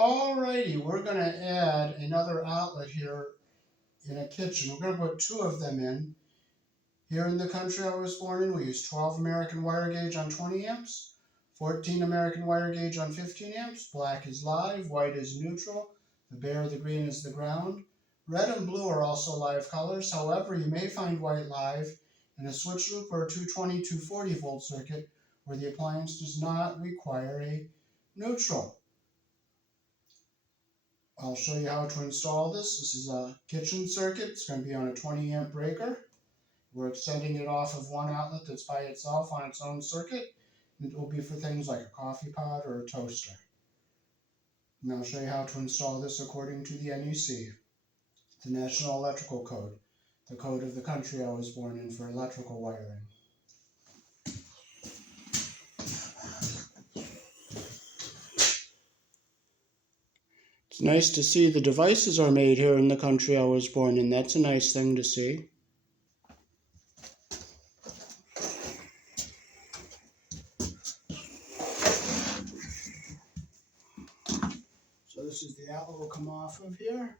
Alrighty, we're going to add another outlet here in a kitchen. We're going to put two of them in. Here in the country I was born in, we use 12 American wire gauge on 20 amps, 14 American wire gauge on 15 amps. Black is live, white is neutral, the bare, the green is the ground. Red and blue are also live colors. However, you may find white live in a switch loop or a 220, 240 volt circuit where the appliance does not require a neutral. I'll show you how to install this. This is a kitchen circuit. It's going to be on a 20 amp breaker. We're extending it off of one outlet that's by itself on its own circuit. It will be for things like a coffee pot or a toaster. And I'll show you how to install this according to the n.e.c, the National Electrical Code, the code of the country I was born in for electrical wiring. It's nice to see the devices are made here in the country I was born in. That's a nice thing to see. So this is the outlet will come off of here.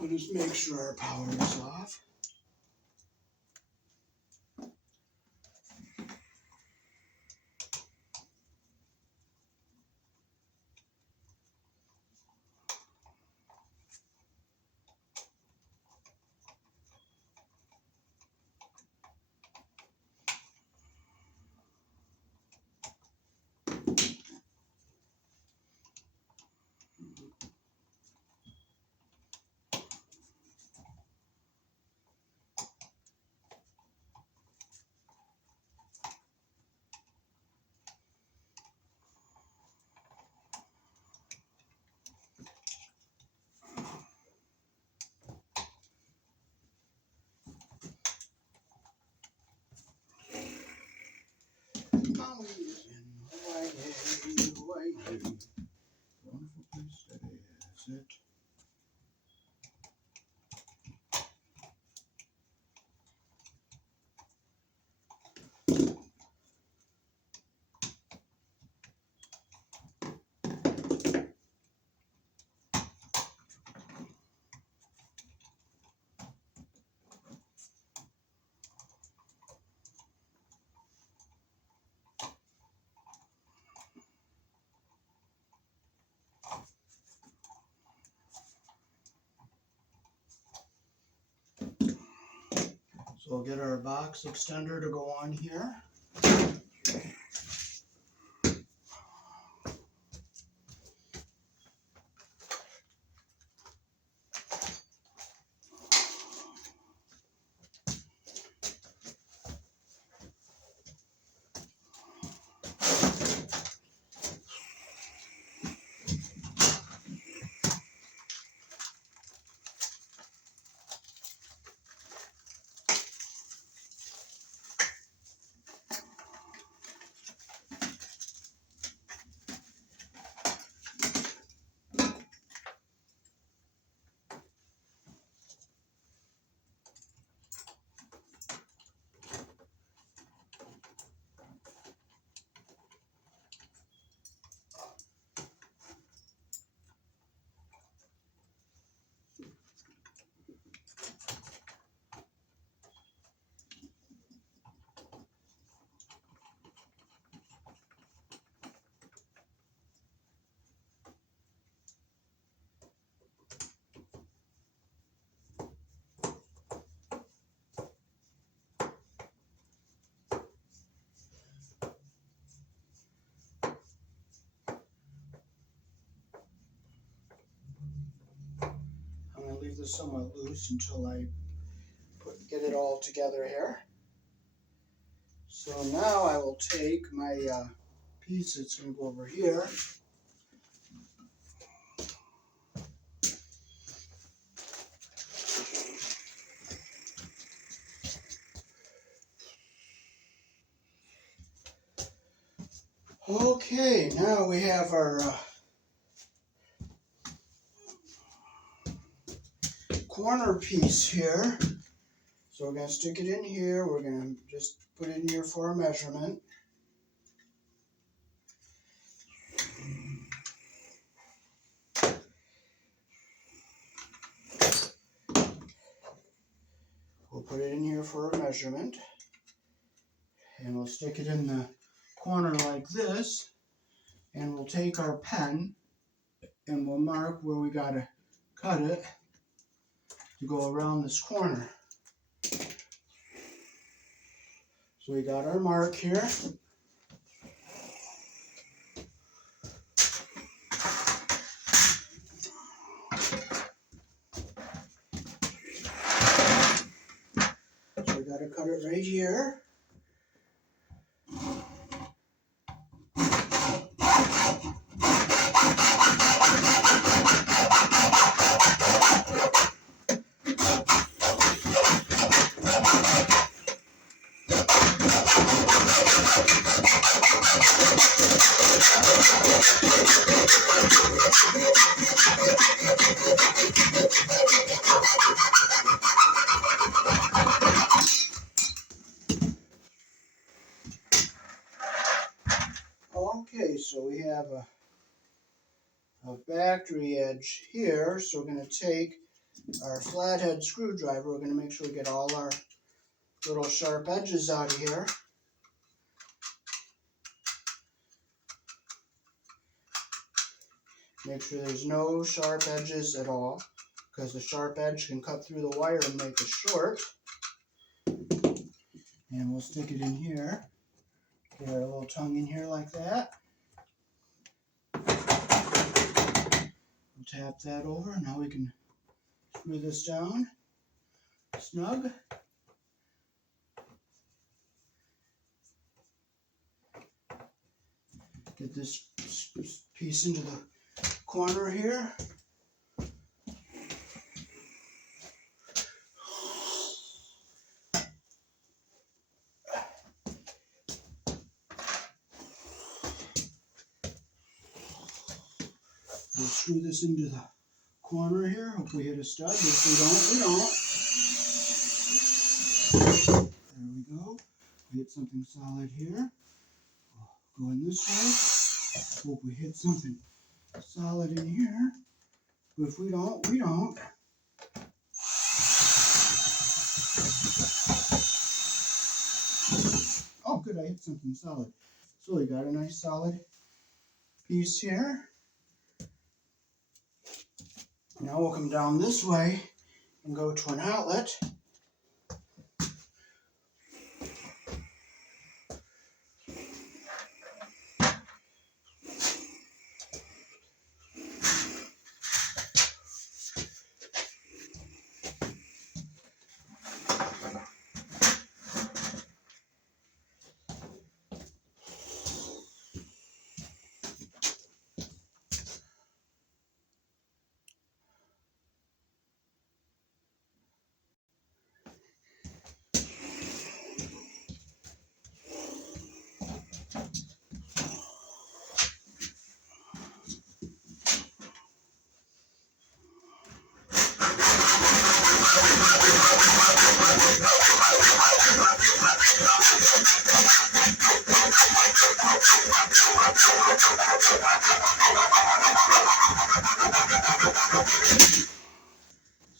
We'll just make sure our power is off. So we'll get our box extender to go on here. this somewhat loose until I get it all together here. So now I will take my piece that's going to go over here. Okay, now we have our corner piece here. So we're going to stick it in here. We're going to just put it in here for a measurement. We'll put it in here for a measurement. And we'll stick it in the corner like this. And we'll take our pen and we'll mark where we got to cut it to go around this corner. So we got our mark here. So we got to cut it right here. Okay, so we have a factory edge here, so we're going to take our flathead screwdriver. We're going to make sure we get all our little sharp edges out of here. Make sure there's no sharp edges at all, because the sharp edge can cut through the wire and make a short. And we'll stick it in here. Get our little tongue in here like that. We'll tap that over. Now we can screw this down snug. Get this piece into the corner here. We'll screw this into the corner here. Hope we hit a stud. If we don't, we don't. There we go. We hit something solid here. We'll go in this way. Hope we hit something solid in here. But if we don't, we don't. Oh, good, I hit something solid. So we got a nice solid piece here. Now we'll come down this way and go to an outlet.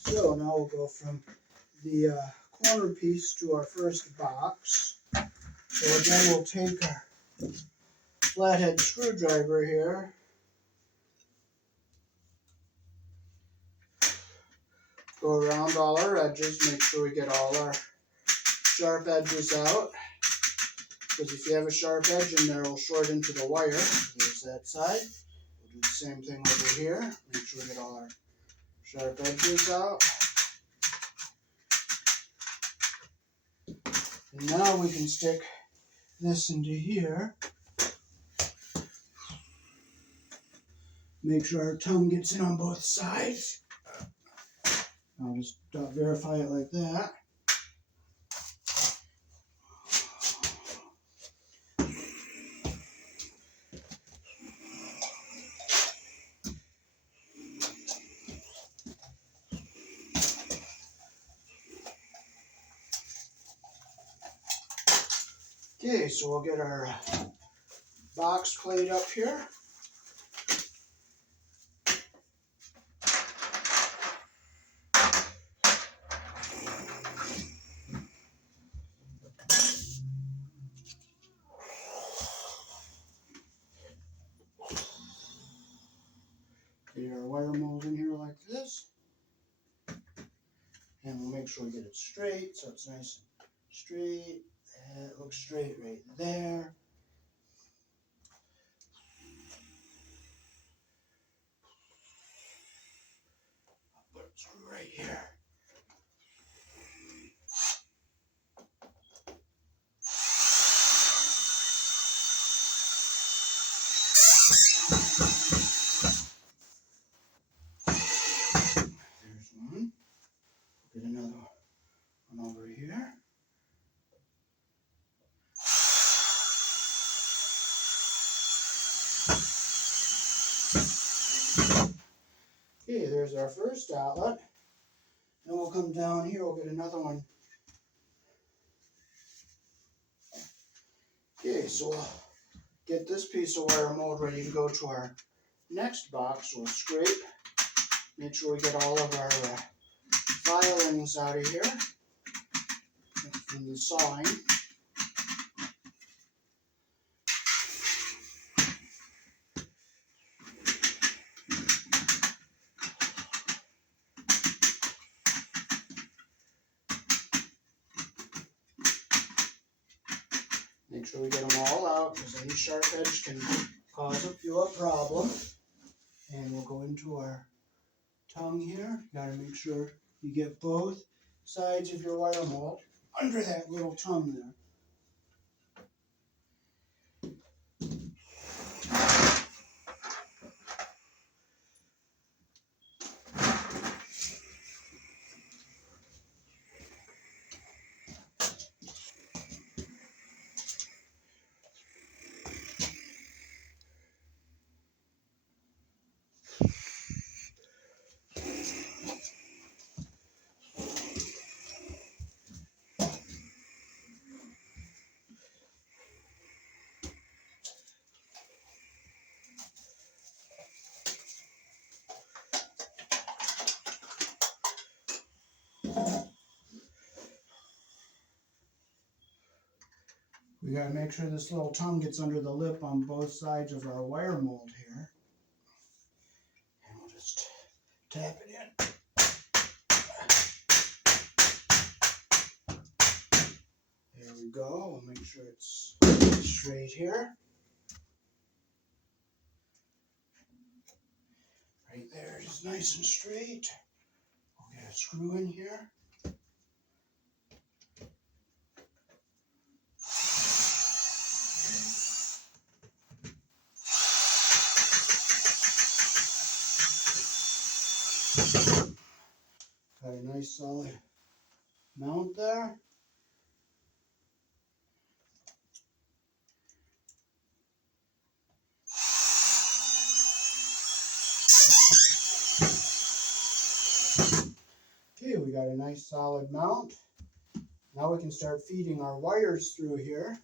So now we'll go from the corner piece to our first box. So again, we'll take our flathead screwdriver here. Go around all our edges, make sure we get all our sharp edges out. Because if you have a sharp edge in there, it'll short into the wire. There's that side. We'll do the same thing over here. Make sure we get all our Sharp edges out. And now we can stick this into here. Make sure our tongue gets in on both sides. I'll just verify it like that. Okay, so we'll get our box plate up here. Get our wire mold in here like this. And we'll make sure we get it straight so it's nice and straight. It looks straight right there. I'll put a screw right here. There's one. Get another one over here. Okay, there's our first outlet. Then we'll come down here, we'll get another one. Okay, so we'll get this piece of wire mold ready to go to our next box. We'll scrape, make sure we get all of our filings out of here from the sawing. Make sure we get them all out because any sharp edge can cause you a problem. And we'll go into our tongue here. You gotta make sure you get both sides of your wire mold under that little tongue there. We gotta make sure this little tongue gets under the lip on both sides of our wire mold here. And we'll just tap it in. There we go. We'll make sure it's straight here. Right there, just nice and straight. We'll get a screw in here. Got a nice solid mount there. Okay, we got a nice solid mount. Now we can start feeding our wires through here.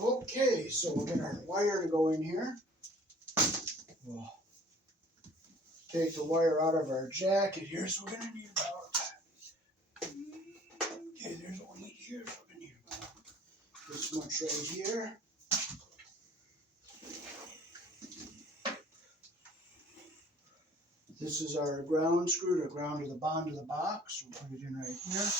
Okay, so we'll get our wire to go in here. We'll take the wire out of our jacket here, so we're going to need about, okay, there's what we need here, so we're going to need about this this much right here. This is our ground screw to ground to the bottom of the box. We'll put it in right here.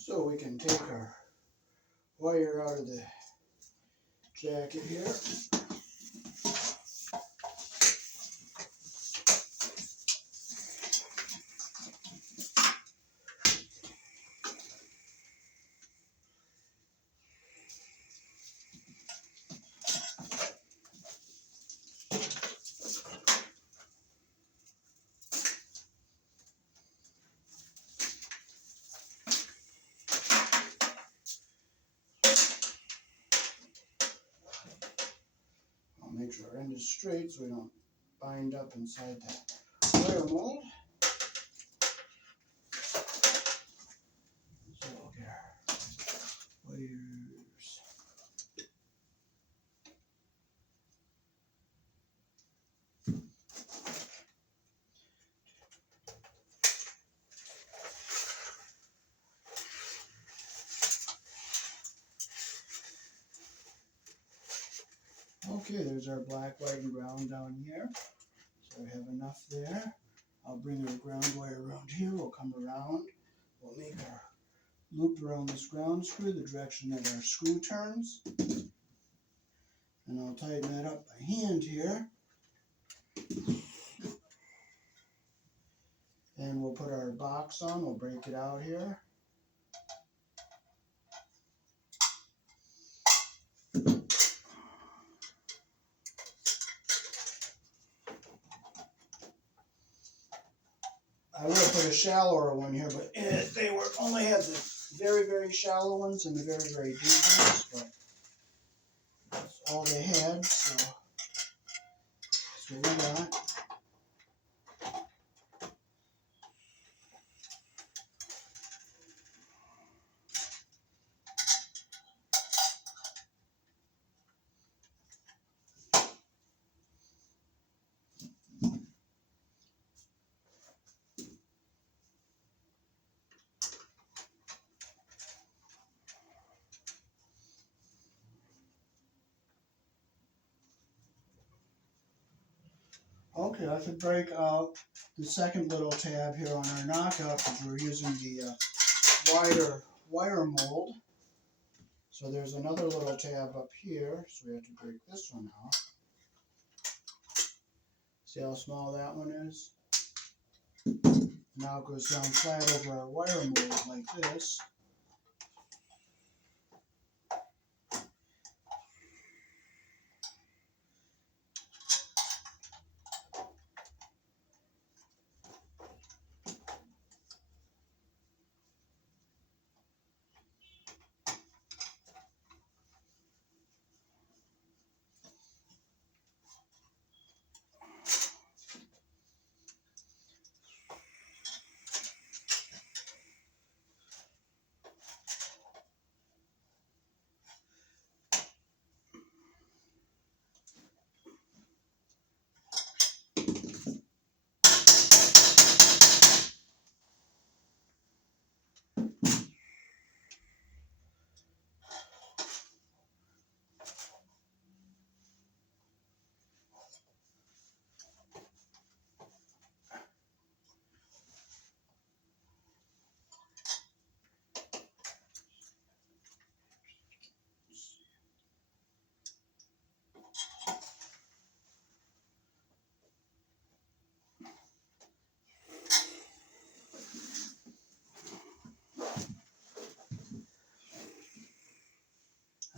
So we can take our wire out of the jacket here. I'll make sure our end is straight so we don't bind up inside that wire mold. So we'll get our wires. Okay, there's our black, white, and ground down here. So we have enough there. I'll bring our ground wire around here. We'll come around. We'll make our loop around this ground screw the direction that our screw turns. And I'll tighten that up by hand here. And we'll put our box on. We'll break it out here. I would have put a shallower one here, but they were only had the very, very shallow ones and the very, very deep ones, but that's all they had, so that's what we got. Okay, I could break out the second little tab here on our knockout because we're using the wider wire mold. So there's another little tab up here, so we have to break this one out. See how small that one is? Now it goes down flat over our wire mold like this.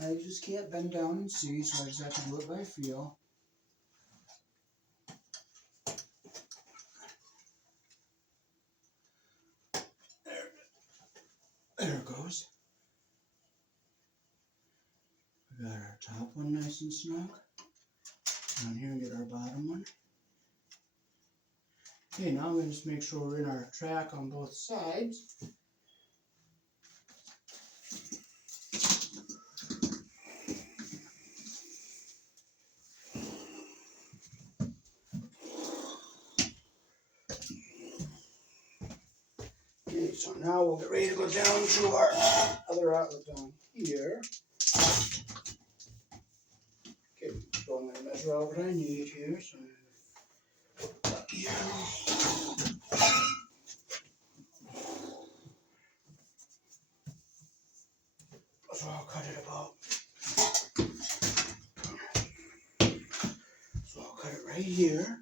I just can't bend down and see, so I just have to do it by feel. There it goes. We got our top one nice and snug. Down here and get our bottom one. Okay, now I'm going to just make sure we're in our track on both sides. Okay, so now we'll get ready to go down to our other outlet down here. Okay, so I'm going to measure out what I need here. So here. So I'll cut it about. So I'll cut it right here.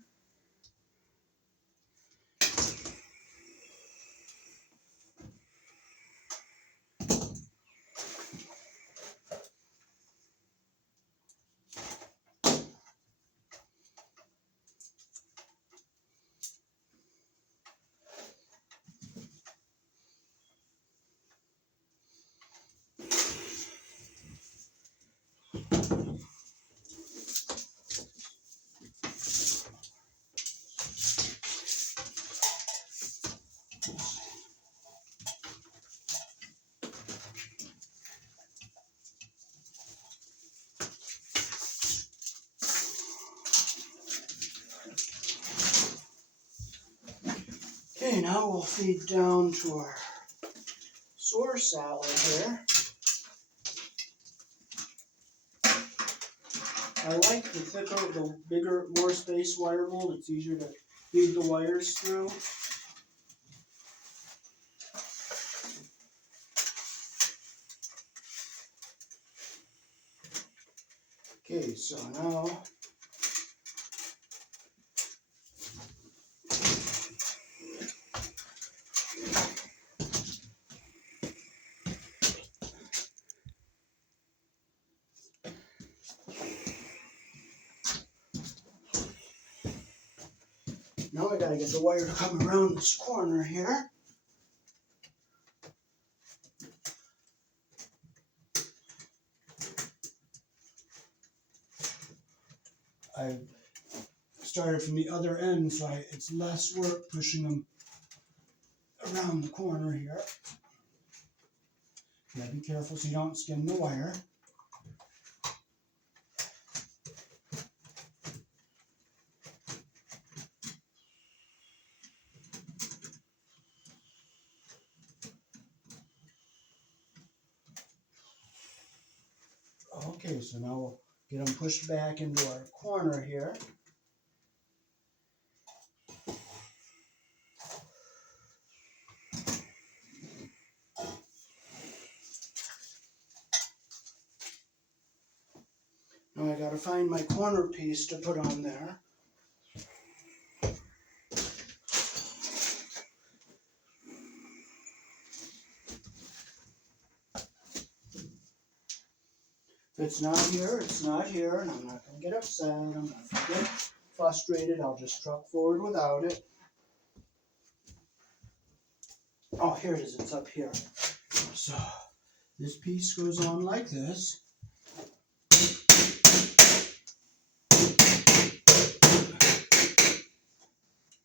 Okay, now we'll feed down to our source outlet here. I like the thicker, the bigger, more space wire mold. It's easier to feed the wires through. Okay, so now I gotta get the wire to come around this corner here. I started from the other end, so it's less work pushing them around the corner here. You gotta be careful so you don't skin the wire. Okay, so now we'll get them pushed back into our corner here. Now I gotta find my corner piece to put on there. If it's not here, it's not here, and I'm not gonna get upset, I'm not gonna get frustrated, I'll just truck forward without it. Oh, here it is, it's up here. So, this piece goes on like this.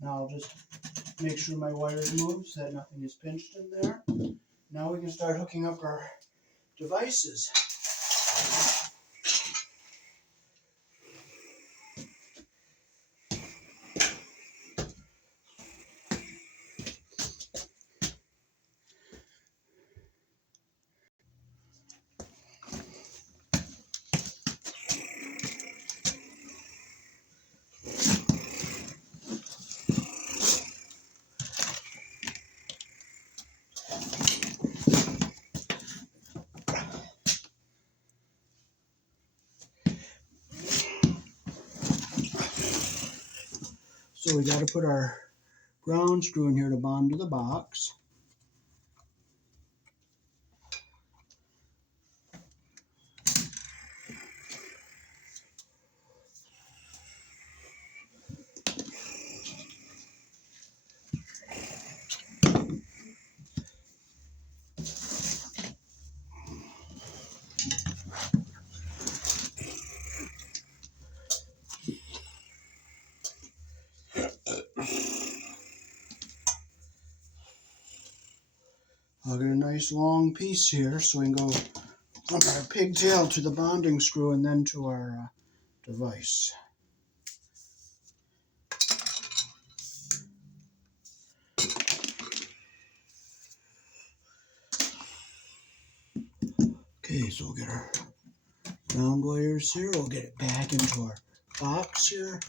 Now I'll just make sure my wires move so that nothing is pinched in there. Now we can start hooking up our devices. So we got to put our ground screw in here to bond to the box. I'll get a nice long piece here so we can go from our pigtail to the bonding screw and then to our device. Okay, so we'll get our round wires here. We'll get it back into our box here.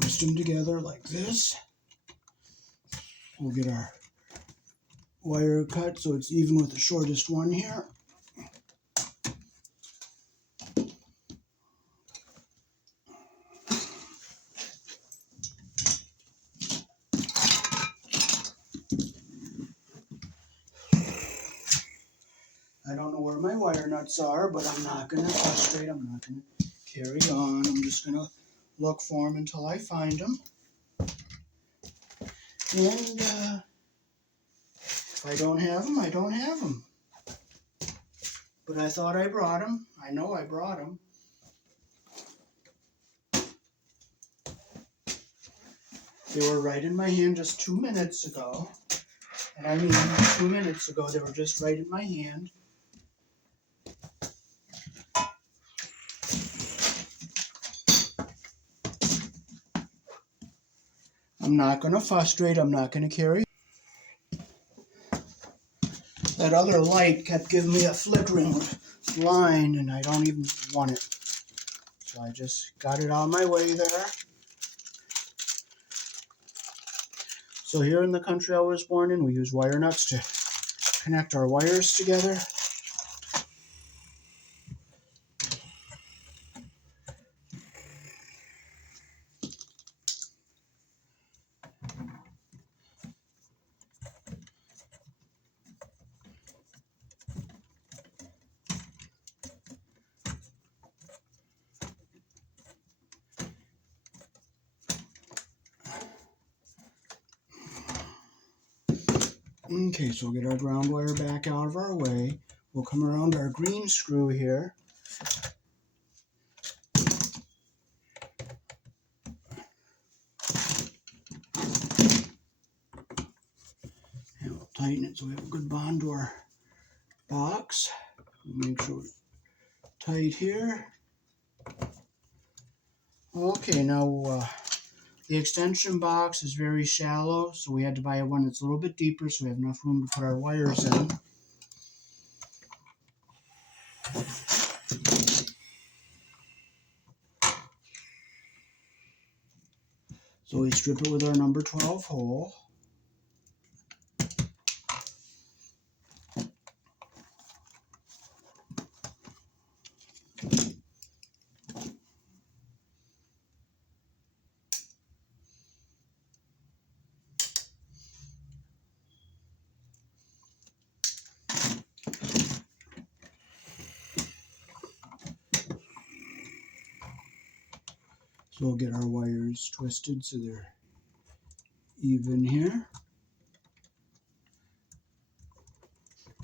Twist them together like this. We'll get our wire cut so it's even with the shortest one here. I don't know where my wire nuts are, but I'm not going to frustrate. I'm not going to carry on. I'm just going to look for them until I find them. And if I don't have them, I don't have them. But I thought I brought them. I know I brought them. They were right in my hand just 2 minutes ago. And I mean 2 minutes ago, they were just right in my hand. I'm not going to frustrate. I'm not going to carry. That other light kept giving me a flickering line, and I don't even want it. So I just got it out of my way there. So here in the country I was born in, we use wire nuts to connect our wires together. Okay, so we'll get our ground wire back out of our way. We'll come around our green screw here. And we'll tighten it so we have a good bond to our box. We'll make sure it's tight here. Okay, now the extension box is very shallow, so we had to buy one that's a little bit deeper so we have enough room to put our wires in. So we strip it with our number 12 hole. So we'll get our wires twisted so they're even here.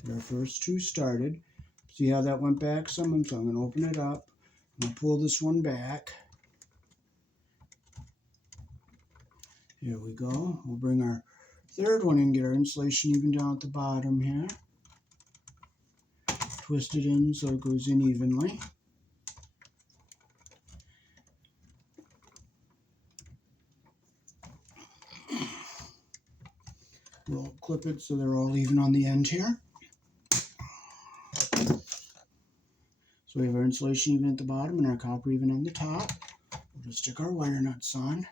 Get our first two started. See how that went back some? So I'm going to open it up. I'm going to pull this one back. Here we go. We'll bring our third one and get our insulation even down at the bottom here. Twist it in so it goes in evenly. We'll clip it so they're all even on the end here. So we have our insulation even at the bottom and our copper even on the top. We'll just stick our wire nuts on.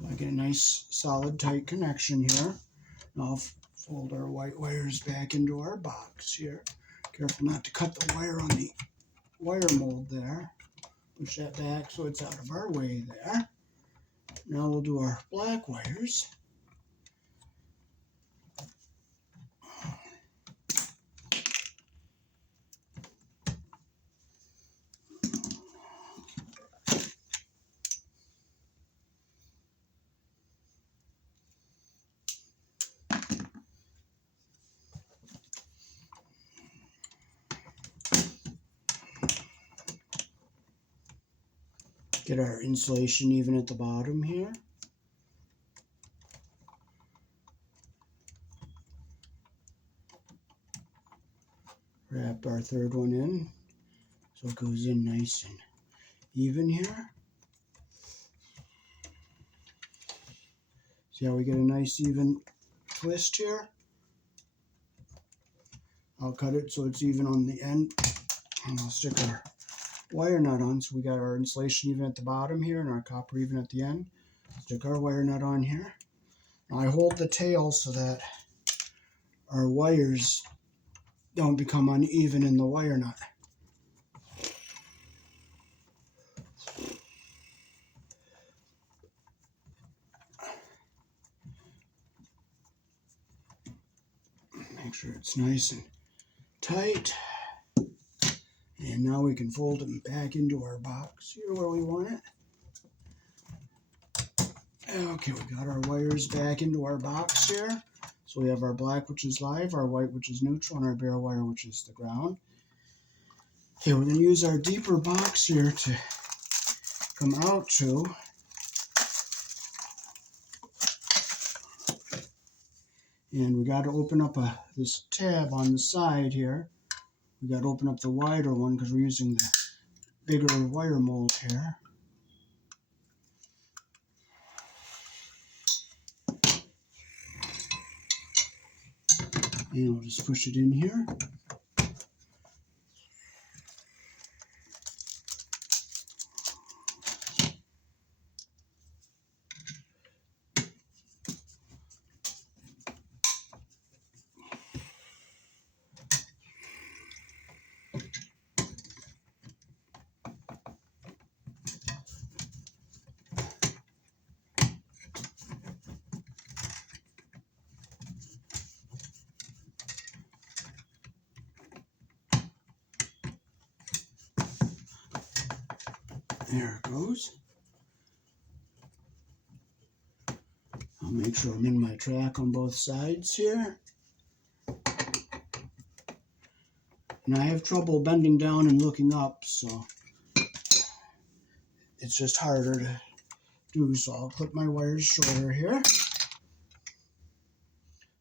So I get a nice solid tight connection here. Now I'll fold our white wires back into our box here. Careful not to cut the wire on the wire mold there. Push that back so it's out of our way there. Now we'll do our black wires. Get our insulation even at the bottom here. Wrap our third one in so it goes in nice and even here. See how we get a nice even twist here? I'll cut it so it's even on the end, and I'll stick our wire nut on so we got our insulation even at the bottom here and our copper even at the end. Stick our wire nut on here. Now I hold the tail so that our wires don't become uneven in the wire nut. Make sure it's nice and tight. And now we can fold them back into our box here where we want it. Okay, we got our wires back into our box here. So we have our black, which is live, our white, which is neutral, and our bare wire, which is the ground. Okay, we're going to use our deeper box here to come out to. And we got to open up this tab on the side here. We got to open up the wider one because we're using the bigger wire mold here. And we'll just push it in here. There it goes. I'll make sure I'm in my track on both sides here. And I have trouble bending down and looking up, so it's just harder to do. So I'll clip my wires shorter here.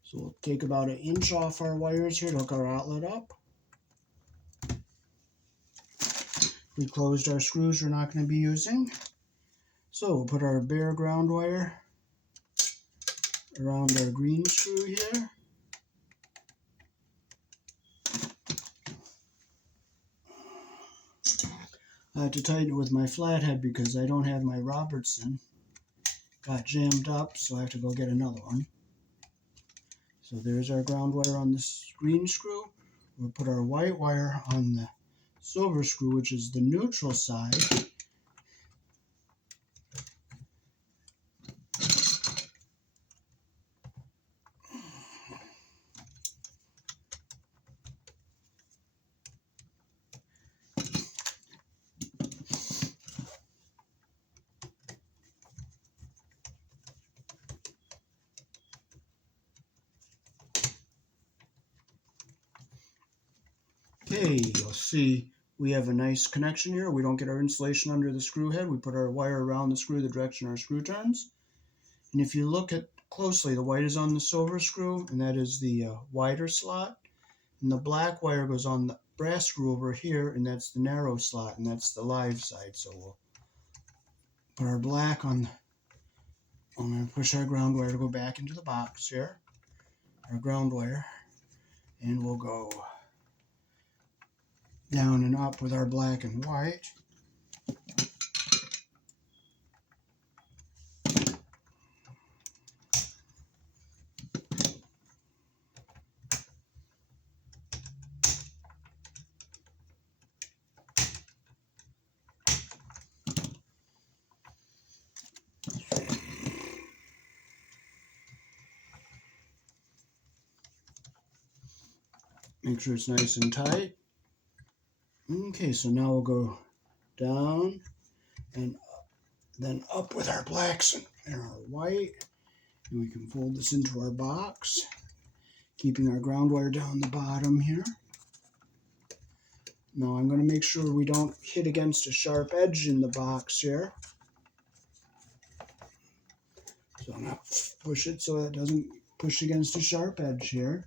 So we'll take about 1 inch off our wires here to hook our outlet up. We closed our screws we're not going to be using. So we'll put our bare ground wire around our green screw here. I have to tighten it with my flathead because I don't have my Robertson. Got jammed up, so I have to go get another one. So there's our ground wire on this green screw. We'll put our white wire on the silver screw, which is the neutral side. Okay, you'll see we have a nice connection here. We don't get our insulation under the screw head. We put our wire around the screw the direction our screw turns. And if you look at closely, the white is on the silver screw, and that is the wider slot. And the black wire goes on the brass screw over here, and that's the narrow slot, and that's the live side. So we'll put our black on. I'm going to push our ground wire to go back into the box here. Our ground wire. And we'll go down and up with our black and white. Make sure it's nice and tight. Okay, so now we'll go down and then up with our blacks and our white. And we can fold this into our box, keeping our ground wire down the bottom here. Now I'm going to make sure we don't hit against a sharp edge in the box here. So I'm going to push it so it doesn't push against a sharp edge here.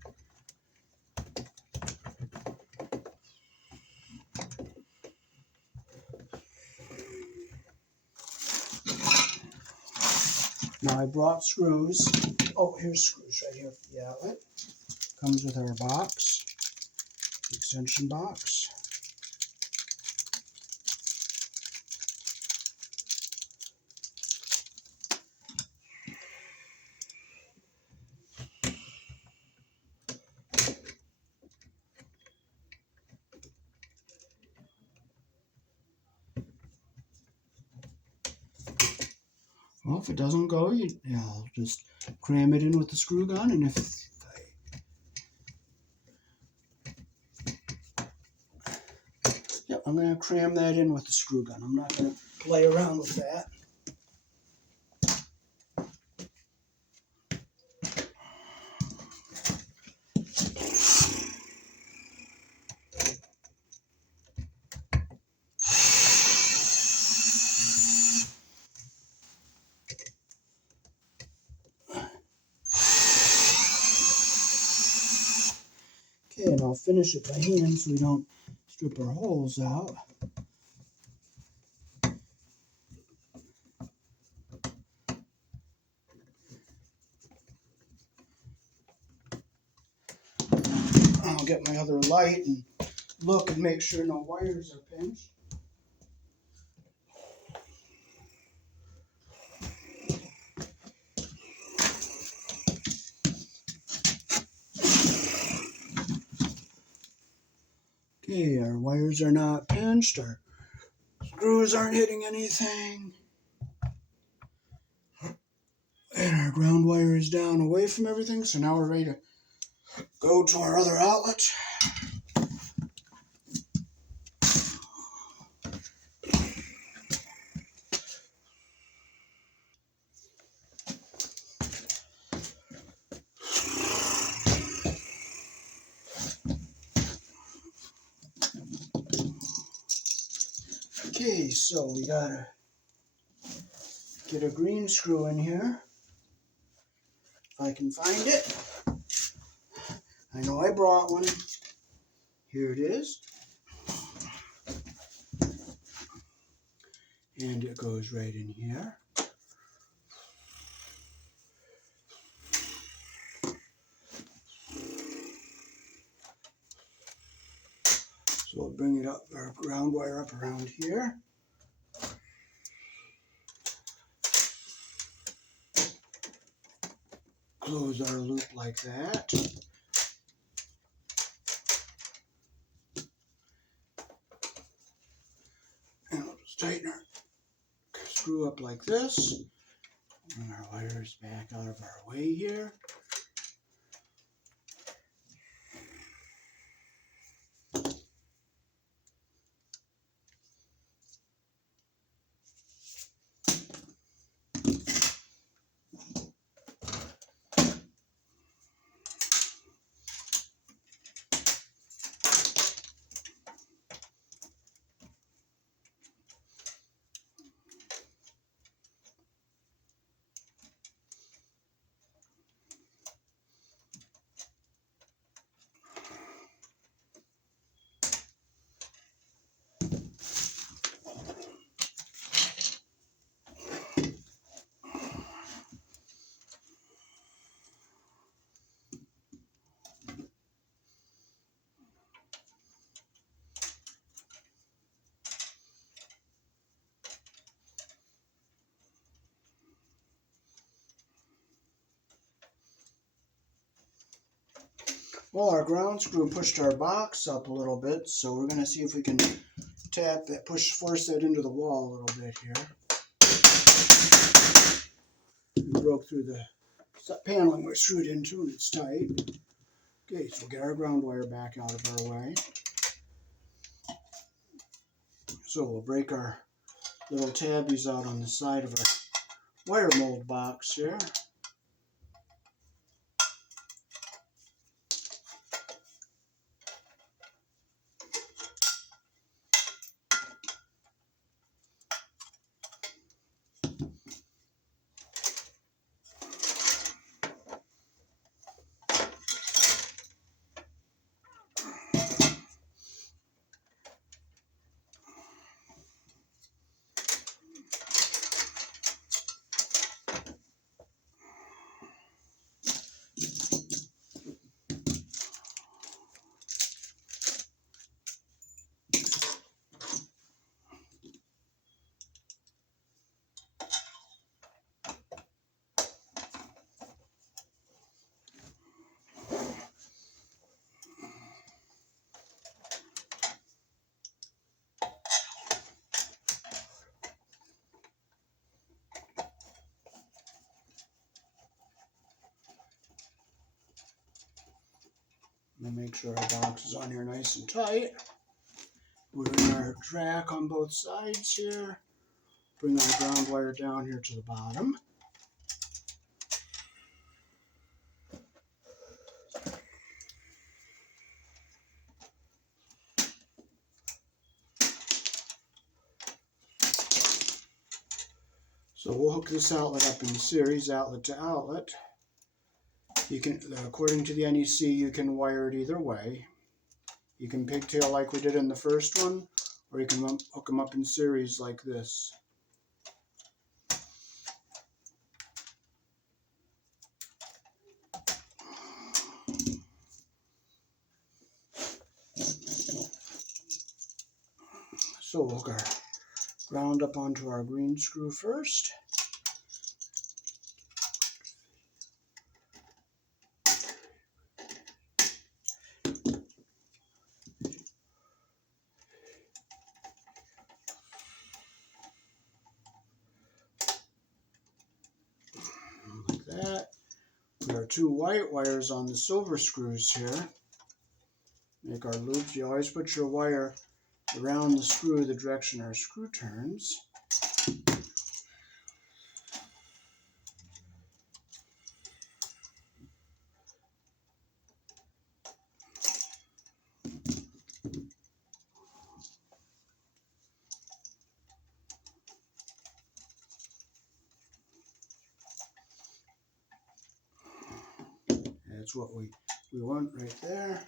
Now I brought screws. Oh, here's screws right here for the outlet. Comes with our box, extension box. Well, if it doesn't go, I'll just cram it in with the screw gun, and I'm going to cram that in with the screw gun. I'm not going to play around with that. Okay, and I'll finish it by hand so we don't strip our holes out. I'll get my other light and look and make sure no wires are pinched. Okay, our wires are not pinched, our screws aren't hitting anything. And our ground wire is down away from everything, so now we're ready to go to our other outlet. Okay, so we gotta get a green screw in here. If I can find it. I know I brought one. Here it is. And it goes right in here. So we'll bring it up, our ground wire up around here. Close our loop like that. And we'll just tighten our screw up like this. Bring our wires back out of our way here. Well, our ground screw pushed our box up a little bit, so we're going to see if we can tap that, force that into the wall a little bit here. We broke through the paneling we're screwed into and it's tight. Okay, so we'll get our ground wire back out of our way. So we'll break our little tabbies out on the side of our wire mold box here. We'll make sure our box is on here nice and tight. Put in our track on both sides here. Bring our ground wire down here to the bottom. So we'll hook this outlet up in series, outlet to outlet. You can, according to the n.e.c, you can wire it either way. You can pigtail like we did in the first one, or you can hook them up in series like this. So we'll hook our ground up onto our green screw first. Like that. Put our two white wires on the silver screws here. Make our loops. You always put your wire around the screw the direction our screw turns. That's what we want right there.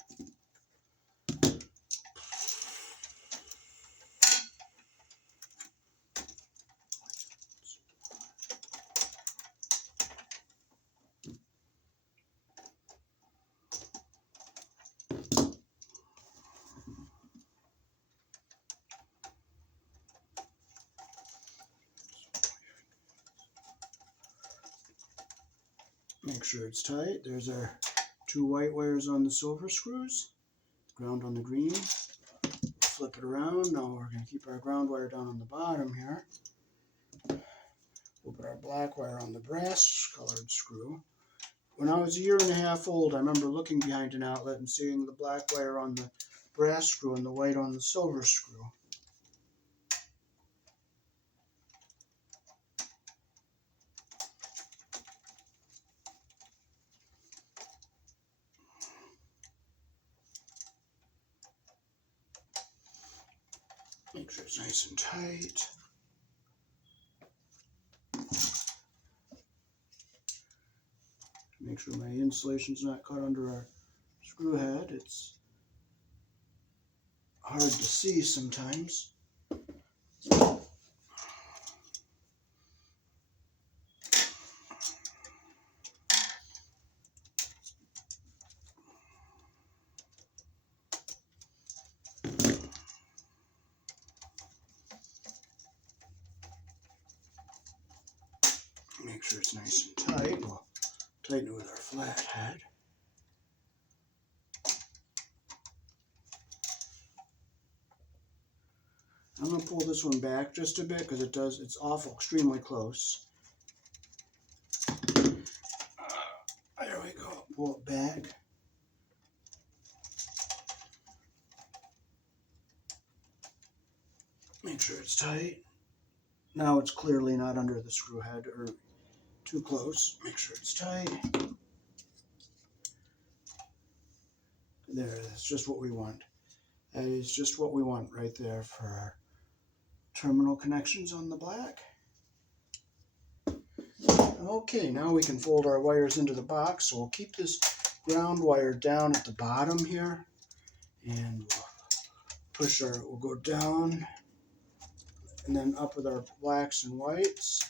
Make sure it's tight. There's our two white wires on the silver screws, ground on the green. Flip it around. Now we're going to keep our ground wire down on the bottom here. We'll put our black wire on the brass colored screw. When I was 1.5 years old, I remember looking behind an outlet and seeing the black wire on the brass screw and the white on the silver screw. Make sure it's nice and tight. Make sure my insulation's not cut under our screw head. It's hard to see sometimes. Make sure it's nice and tight. We'll tighten it with our flathead. I'm going to pull this one back just a bit because it's awful, extremely close. There we go. Pull it back. Make sure it's tight. Now it's clearly not under the screw head or too close. Make sure it's tight. There, that's just what we want. That is just what we want right there for our terminal connections on the black. Okay, now we can fold our wires into the box. So we'll keep this ground wire down at the bottom here, and we'll go down and then up with our blacks and whites.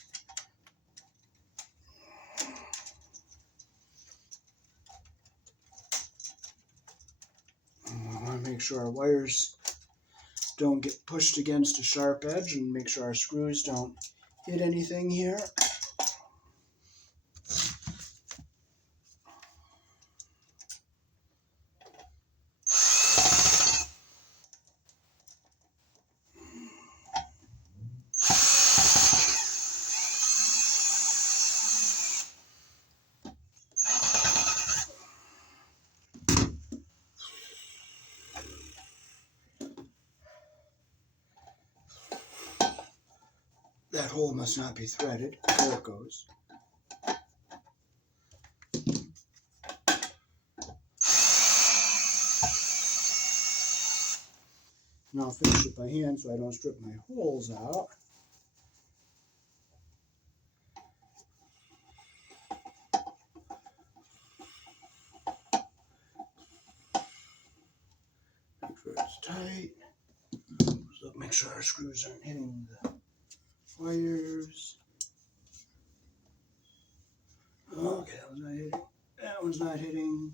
And we want to make sure our wires don't get pushed against a sharp edge, and make sure our screws don't hit anything here. That hole must not be threaded. There it goes. Now I'll finish it by hand so I don't strip my holes out. Make sure it's tight. So make sure our screws aren't hitting the wires. Okay, that one's not hitting. That one's not hitting.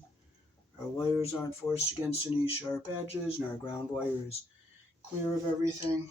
Our wires aren't forced against any sharp edges, and our ground wire is clear of everything.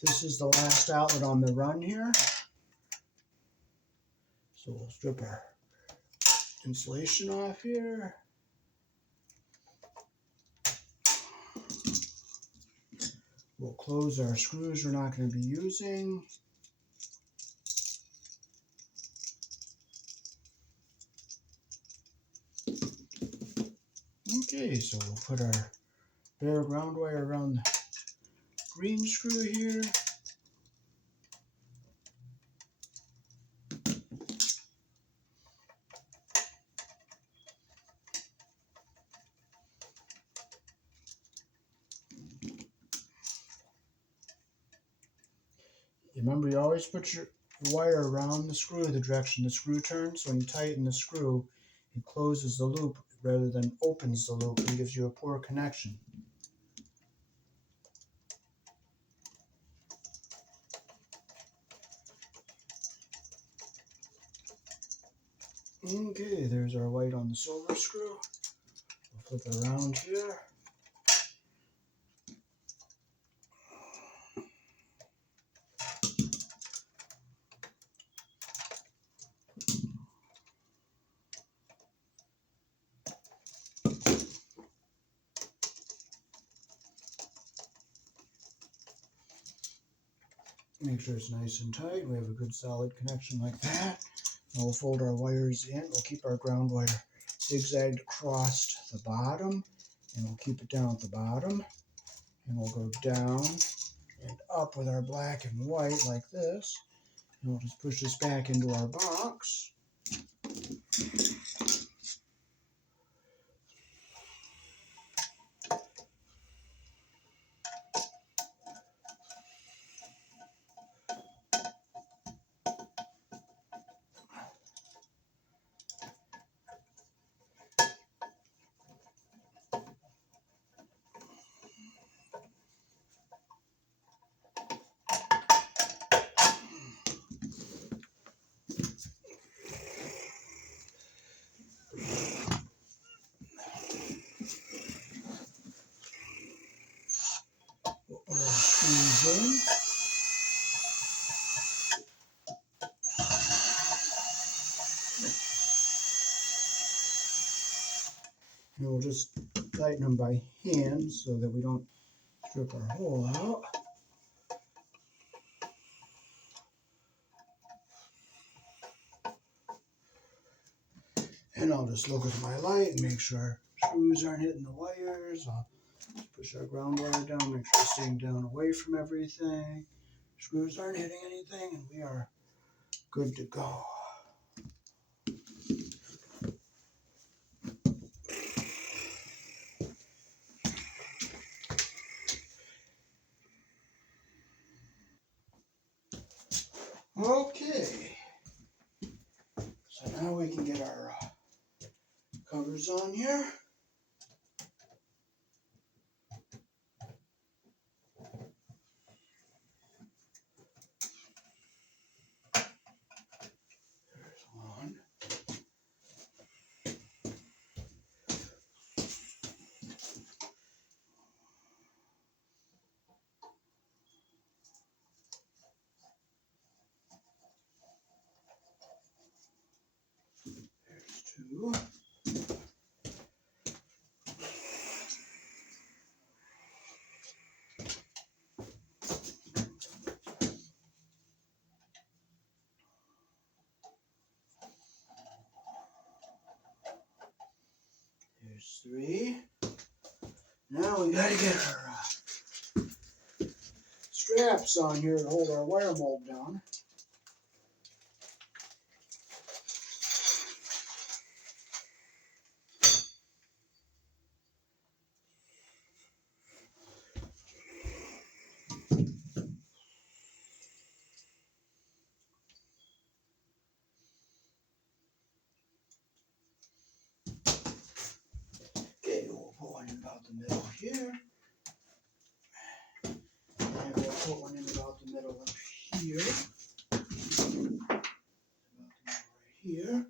This is the last outlet on the run here. So we'll strip our insulation off here. We'll close our screws we're not going to be using. Okay, so we'll put our bare ground wire around the green screw here. Remember, you always put your wire around the screw the direction the screw turns. So when you tighten the screw, it closes the loop rather than opens the loop and gives you a poor connection. Okay, there's our white on the silver screw. We'll flip it around here. Make sure it's nice and tight. We have a good solid connection like that. Now we'll fold our wires in. We'll keep our ground wire zigzagged across the bottom, and we'll keep it down at the bottom. And we'll go down and up with our black and white like this. And we'll just push this back into our box. We'll put our screws in. And we'll just tighten them by hand so that we don't strip our hole out. And I'll just look with my light and make sure our screws aren't hitting the wires. I'll just push our ground wire down, make sure it's staying down away from everything. Screws aren't hitting anything, and we are good to go. Okay, so now we can get our covers on here. There's one. two. There's three. Now we gotta get our straps on here to hold our wire mold down. Okay, we'll put one in about the middle here. And we'll put one in about the middle up here. About the middle right here.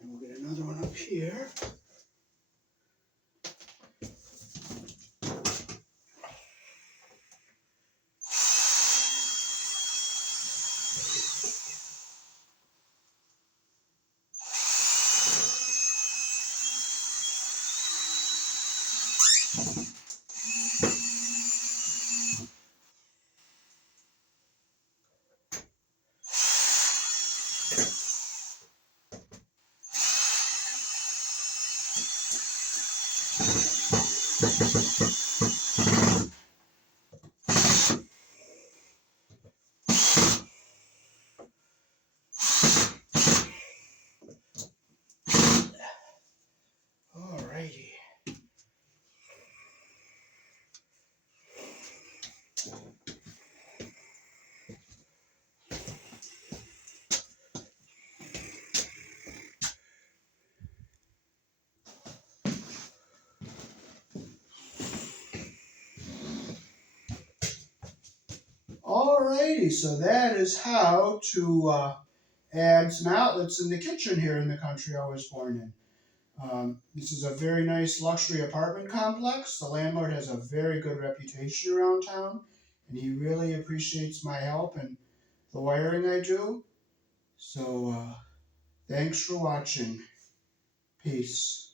And we'll get another one up here. Alrighty. Alrighty, so that is how to add some outlets in the kitchen here in the country I was born in. This is a very nice luxury apartment complex. The landlord has a very good reputation around town, and he really appreciates my help and the wiring I do. So, thanks for watching. Peace.